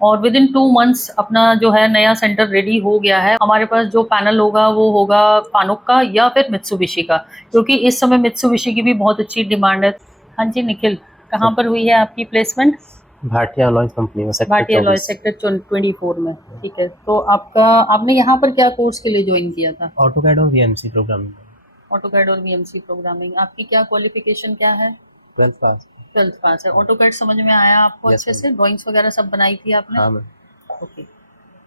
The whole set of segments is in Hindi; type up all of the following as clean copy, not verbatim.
और विद इन 2 मंथ्स अपना जो है नया सेंटर रेडी हो गया है। हमारे पास जो पैनल होगा वो होगा फानुक का या फिर मित्सुबिशी का, क्योंकि इस समय मित्सुबिशी की भी बहुत अच्छी डिमांड है। हाँ जी निखिल, कहाँ पर हुई है आपकी प्लेसमेंट? भाटिया अलॉय कंपनी में सेक्टर भाटी अलॉय 24। सेक्टर 24 में। ठीक है, तो आपका आपने यहाँ पर क्या कोर्स के लिए ज्वाइन किया था? ऑटोकैड और वीएमसी प्रोग्रामिंग। ऑटोकैड और वीएमसी प्रोग्रामिंग। आपकी क्या क्वालिफिकेशन क्या है? 12th पास। 12th पास है। ऑटोकैड समझ में आया आपको यस अच्छे मैम। से? ड्राइंग्स वगैरह सब बनाई थी आपने? हाँ मैम। ओके।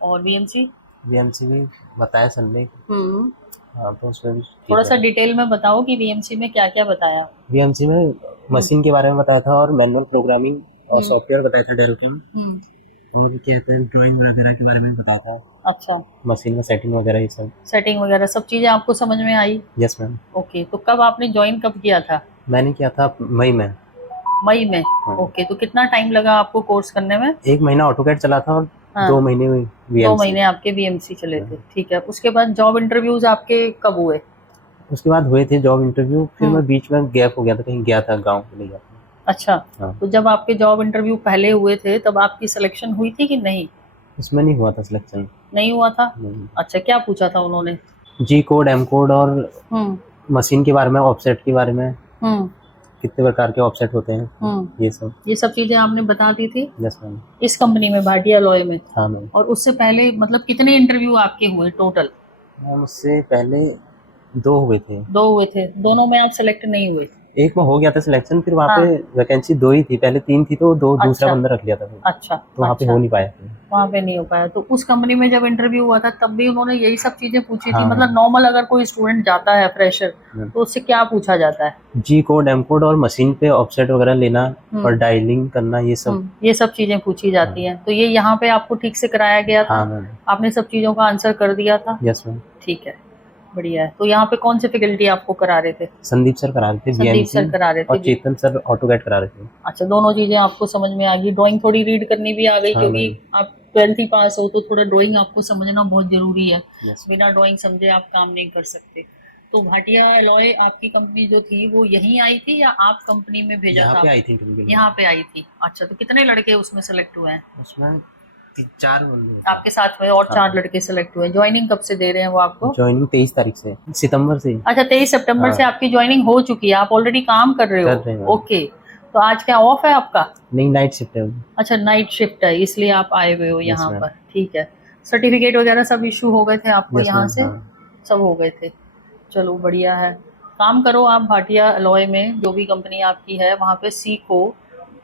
और वीएमसी? वीएमसी भी बताया सर ने। हम्म। हाँ तो उसमें भी थोड़ा ठीक सा है। डिटेल में बताओ कि वीएमसी में क्या क्या बताया। वीएमसी में हम्म। मशीन के बारे में बताया था और मैनुअल प्रोग्रामिंग और हम्म। सॉफ्टवेयर बताया था डेल के। हम्म। और क्या कहते हैं ड्राइंग वगैरह के बारे में बताया था। अच्छा। मशीन में सेटिंग वगैरह ये सब। सेटिंग वगैरह सब चीजें आपको समझ में आई? Yes ma'am. ओके, तो कब आपने ज्वाइन कब किया था? मैंने किया था मई में। मई में। हाँ। ओके, तो कितना टाइम लगा आपको कोर्स करने में? 1 महीना ऑटोकैड चला था और हाँ। 2 महीने में दो वीएमसी। महीने आपके वीएमसी चले थे, ठीक है। उसके बाद जॉब इंटरव्यूज आपके कब हुए? उसके बाद हुए थे जॉब इंटरव्यू, फिर हम्म। मैं बीच में गैप हो गया था, कहीं गया था गाँव के लिए गया था। अच्छा। हाँ। तो जब आपके जॉब इंटरव्यू पहले हुए थे तब आपकी सिलेक्शन हुई थी कि नहीं? उसमें नहीं हुआ था सिलेक्शन। नहीं हुआ था। नहीं। अच्छा, क्या पूछा था उन्होंने? जी कोड एम कोड और हम्म। मशीन के बारे में, ऑफसेट के बारे में, हम्म। कितने प्रकार के ऑफसेट होते हैं हम्म। ये सब। ये सब चीजें आपने बता दी थी यस मैम। इस कंपनी में, भाटिया लॉय में? हाँ मैम। और उससे पहले मतलब कितने इंटरव्यू आपके हुए टोटल? मैम उससे पहले 2 हुए थे। दो हुए थे, दोनों में आप सेलेक्ट नहीं हुए? एक में हो गया था सिलेक्शन, फिर वहाँ पे हाँ। वैकेंसी 2 ही थी, पहले 3 थी तो दो दूसरा अच्छा। बंदा रख लिया था फिर। अच्छा। तो वहाँ पे अच्छा। हो नहीं पाया फिर। वहाँ पे नहीं हो पाया, तो उस कंपनी में जब इंटरव्यू हुआ था तब भी उन्होंने यही सब चीजें पूछी थी? हाँ मतलब नॉर्मल अगर कोई स्टूडेंट जाता है फ्रेशर मैम। तो उससे क्या पूछा जाता है? जी कोड एम कोड और मशीन पे ऑफसेट वगैरह लेना और हम्म। डायलिंग करना ये सब। ये सब चीजें पूछी हाँ। जाती हैं, तो ये यहाँ पे आपको ठीक से कराया गया था? हाँ मैम। आपने सब चीजों का आंसर कर दिया था? Yes ma'am. ठीक है, बढ़िया है। तो यहाँ पे कौन से फैकल्टी आपको करा रहे थे? संदीप सर करा रहे थे संदीप वीएमसी सर करा रहे और थे जी। चेतन सर ऑटोकैड करा रहे थे। अच्छा, दोनों चीजें आपको समझ में आ गई, ड्राइंग थोड़ी रीड करनी भी आ गई, हाँ क्योंकि मैम। आप 12th ही पास हो तो थोड़ा ड्राइंग आपको समझना बहुत जरूरी है। यस बिना ड्राइंग समझे आप काम नहीं कर सकते। तो भाटिया एलॉय आपकी कंपनी जो थी वो यहीं आई थी या आप कंपनी में भेजा यहाँ था पे आई आपको? थी इंटरव्यू के लिए। यहाँ पे आई थी। अच्छा, तो कितने लड़के उसमें सेलेक्ट हुए हैं? उसमें 4 बंदे थे। आपके साथ में और हाँ। 4 लड़के सेलेक्ट हुए। ज्वाइनिंग कब से दे रहे हैं वो आपको? ज्वाइनिंग 23 तारीख से, सितंबर से। अच्छा, 23 सितंबर हाँ। से आपकी ज्वाइनिंग हो चुकी है, आप ऑलरेडी काम कर रहे कर हो? रहे हैं। ओके। तो आज क्या ऑफ है आपका? नहीं, नाइट शिफ्ट है। अच्छा, नाइट शिफ्ट है इसलिए आप आए हुए हो यस यहाँ मैम। पर, ठीक है। सर्टिफिकेट वगैरह सब इशू हो गए थे आपको यस यहाँ मैम। से? हाँ। सब हो गए थे। चलो बढ़िया है। काम करो आप भाटिया अलॉय में, जो भी कंपनी आपकी है वहाँ पे सीखो।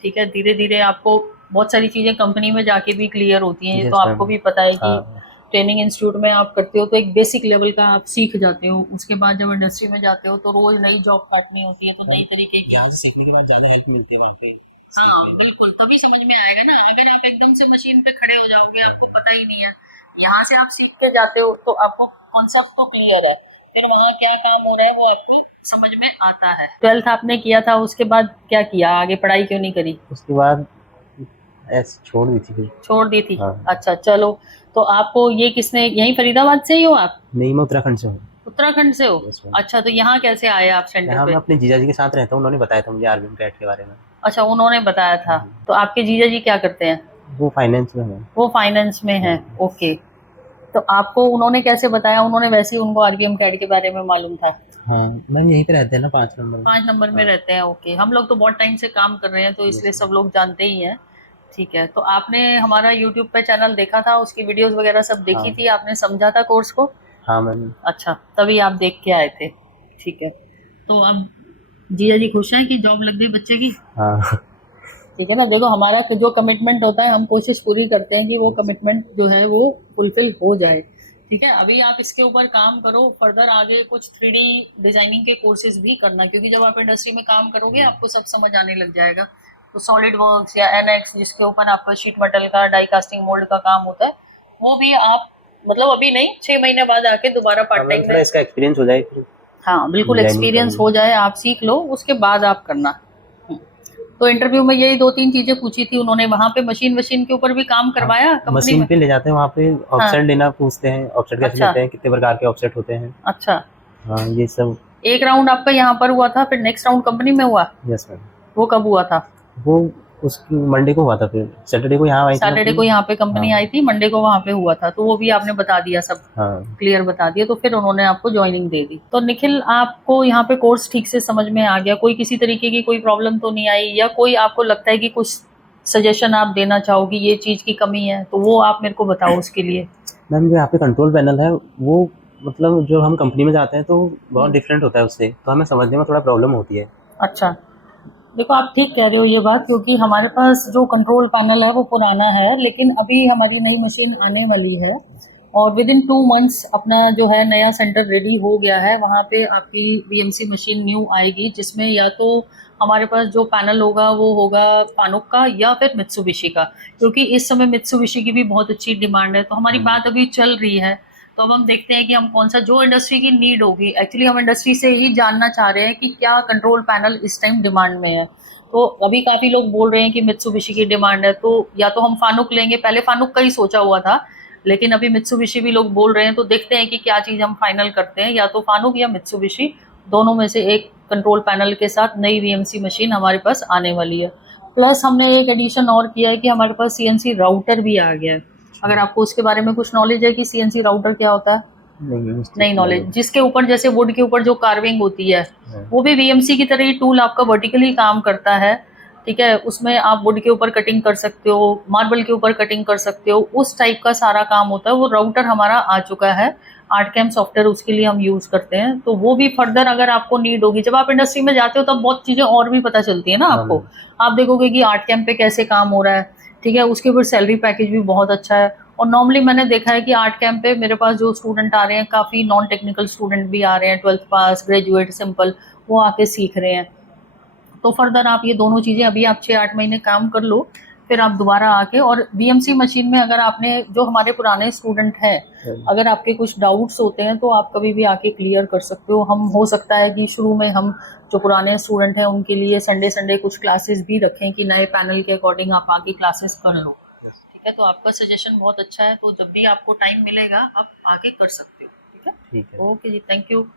ठीक है, धीरे धीरे आपको बहुत सारी चीज़ें कंपनी में जाके भी क्लियर होती हैं, ये तो यस आपको मैम। भी पता है कि हाँ। ट्रेनिंग इंस्टीट्यूट में आप करते हो तो एक बेसिक लेवल का आप सीख जाते हो। उसके बाद जब इंडस्ट्री में जाते हो तो रोज नई जॉब काटनी होती है, तो नई तरीके की। यहाँ से सीखने के बाद ज़्यादा हेल्प मिलती है वहाँ पे। हाँ बिल्कुल, तभी समझ में आएगा ना। अगर आप एकदम से मशीन पे खड़े हो जाओगे, आपको पता ही नहीं है। यहाँ से आप सीख के जाते हो तो आपको कॉन्सेप्ट तो क्लियर है, फिर वहाँ क्या काम हो रहा है वो आपको समझ में आता है। 12th आपने किया था, उसके बाद क्या किया आगे, पढ़ाई क्यों नहीं करी? उसके बाद ऐसे छोड़ दी थी फिर। छोड़ दी थी। हाँ। अच्छा चलो, तो आपको ये किसने, यहीं फरीदाबाद से ही हो आप? नहीं, मैं उत्तराखंड से हूँ। उत्तराखंड से हो? Yes ma'am. अच्छा, तो यहाँ कैसे आए आप सेंटर यहाँ पे? मैं अपने जीजा जी के साथ रहता हूँ, उन्होंने बताया था मुझे आर्मी कैट के बारे में। अच्छा, उन्होंने बताया था। तो आपके जीजा जी क्या करते हैं? वो फाइनेंस में है। वो फाइनेंस में है। हाँ। ओके। तो आपको उन्होंने कैसे बताया? उन्होंने वैसे ही उनको आरबीएम कैड के बारे में मालूम था? हाँ मैम, यहीं पे रहते हैं ना 5 नंबर में। 5 नंबर में हाँ। रहते हैं। ओके, हम लोग तो बहुत टाइम से काम कर रहे हैं तो यस इसलिए सब मैम। लोग जानते ही हैं। ठीक है, तो आपने हमारा यूट्यूब पे चैनल देखा था, उसकी वीडियोस वगैरह सब देखी हाँ। थी, आपने समझा था कोर्स को? हाँ मैम। अच्छा, तभी आप देख के आए थे। ठीक है, तो अब जीजा जी खुश हैं कि जॉब लग गई बच्चे की? हाँ। ठीक है ना, देखो हमारा जो कमिटमेंट होता है हम कोशिश पूरी करते हैं कि वो कमिटमेंट जो है वो फुलफिल हो जाए। ठीक है, अभी आप इसके ऊपर काम करो, फर्दर आगे कुछ 3D डिजाइनिंग के कोर्सेज भी करना, क्योंकि जब आप इंडस्ट्री में काम करोगे आपको सब समझ आने लग जाएगा। तो सॉलिड वर्क्स या एनएक्स जिसके ऊपर आपका शीट मेटल का डाई कास्टिंग मोल्ड का काम होता है, वो भी आप मतलब अभी नहीं, 6 महीने बाद आके दोबारा हाँ पार्ट मैम, टाइम थोड़ा में। इसका एक्सपीरियंस हो जाए फिर हाँ बिल्कुल, डिजाइनिंग एक्सपीरियंस करनी। हो जाए, आप सीख लो, उसके बाद आप करना। हम्म। तो इंटरव्यू में यही 2-3 चीजें पूछी थी उन्होंने। वहां पे मशीन वशीन के ऊपर भी काम हाँ, करवाया कंपनी मशीन में? पे ले जाते हैं, वहाँ पे हाँ। ऑफसेट लेना पूछते हैं, ऑफसेट कैसे अच्छा। लेते हैं, कितने प्रकार के ऑफसेट होते हैं। अच्छा, हाँ ये सब। एक राउंड आपका यहाँ पर हुआ था, फिर नेक्स्ट राउंड कंपनी में हुआ? Yes ma'am. वो कब हुआ था? वो उसकी मंडे को हुआ था, फिर सैटरडे को यहाँ आई थी सैटरडे को यहाँ पे कंपनी हाँ आई थी, मंडे को वहाँ पे हुआ था, तो वो भी आपने बता दिया सब, हाँ। क्लियर बता दिया, तो फिर उन्होंने आपको ज्वाइनिंग दे दी। तो निखिल, आपको यहाँ पे कोर्स ठीक से समझ में आ गया? कोई किसी तरीके की कोई प्रॉब्लम तो नहीं आई, या कोई आपको लगता है कि कुछ सजेशन आप देना चाहोगी, ये चीज़ की कमी है, तो वो आप मेरे को बताओ उसके लिए। मैम जो यहाँ पे कंट्रोल पैनल है वो, मतलब जो हम कंपनी में जाते हैं तो बहुत हम्म। डिफरेंट होता है उससे, तो हमें समझने में थोड़ा प्रॉब्लम होती है। अच्छा, देखो आप ठीक कह रहे हो ये बात, क्योंकि हमारे पास जो कंट्रोल पैनल है वो पुराना है, लेकिन अभी हमारी नई मशीन आने वाली है और विद इन 2 मंथ्स अपना जो है नया सेंटर रेडी हो गया है। वहाँ पे आपकी वीएमसी मशीन न्यू आएगी, जिसमें या तो हमारे पास जो पैनल होगा वो होगा फानुक का या फिर मित्सुबिशी का, क्योंकि इस समय मित्सुबिशी की भी बहुत अच्छी डिमांड है। तो हमारी बात अभी चल रही है, तो अब हम देखते हैं कि हम कौन सा, जो इंडस्ट्री की नीड होगी, एक्चुअली हम इंडस्ट्री से ही जानना चाह रहे हैं कि क्या कंट्रोल पैनल इस टाइम डिमांड में है। तो अभी काफी लोग बोल रहे हैं कि मित्सुबिशी की डिमांड है, तो या तो हम फानुक लेंगे, पहले फानुक का ही सोचा हुआ था, लेकिन अभी मित्सुबिशी भी लोग बोल रहे हैं, तो देखते हैं कि क्या चीज हम फाइनल करते हैं, या तो फानुक या मित्सुबिशी, दोनों में से एक कंट्रोल पैनल के साथ नई वीएमसी मशीन हमारे पास आने वाली है। प्लस हमने एक एडिशन और किया है कि हमारे पास सीएनसी राउटर भी आ गया है। अगर आपको उसके बारे में कुछ नॉलेज है कि सीएनसी राउटर क्या होता है? नहीं नॉलेज, जिसके ऊपर जैसे वुड के ऊपर जो कार्विंग होती है, वो भी वीएमसी की तरह ही टूल आपका वर्टिकली काम करता है। ठीक है, उसमें आप वुड के ऊपर कटिंग कर सकते हो, मार्बल के ऊपर कटिंग कर सकते हो, उस टाइप का सारा काम होता है। वो राउटर हमारा आ चुका है, आर्टकैम सॉफ्टवेयर उसके लिए हम यूज करते हैं। तो वो भी फर्दर अगर आपको नीड होगी, जब आप इंडस्ट्री में जाते हो तब बहुत चीजें और भी पता चलती है ना आपको। आप देखोगे कि आर्टकैम पे कैसे काम हो रहा है, ठीक है, उसके ऊपर सैलरी पैकेज भी बहुत अच्छा है। और नॉर्मली मैंने देखा है कि आर्ट कैंप पे मेरे पास जो स्टूडेंट आ रहे हैं, काफ़ी नॉन टेक्निकल स्टूडेंट भी आ रहे हैं, 12th पास, ग्रेजुएट, सिंपल, वो आके सीख रहे हैं। तो फर्दर आप ये दोनों चीज़ें अभी आप 6-8 महीने काम कर लो, फिर आप दोबारा आके, और बीएमसी मशीन में अगर आपने, जो हमारे पुराने स्टूडेंट हैं, अगर आपके कुछ डाउट्स होते हैं तो आप कभी भी आके क्लियर कर सकते हो। हम, हो सकता है कि शुरू में हम जो पुराने स्टूडेंट हैं उनके लिए संडे संडे कुछ क्लासेस भी रखें कि नए पैनल के अकॉर्डिंग आप आके क्लासेस कर लो। ठीक है, तो आपका सजेशन बहुत अच्छा है, तो जब भी आपको टाइम मिलेगा आप आके कर सकते हो। ठीक है, ठीक है। ओके जी, थैंक यू।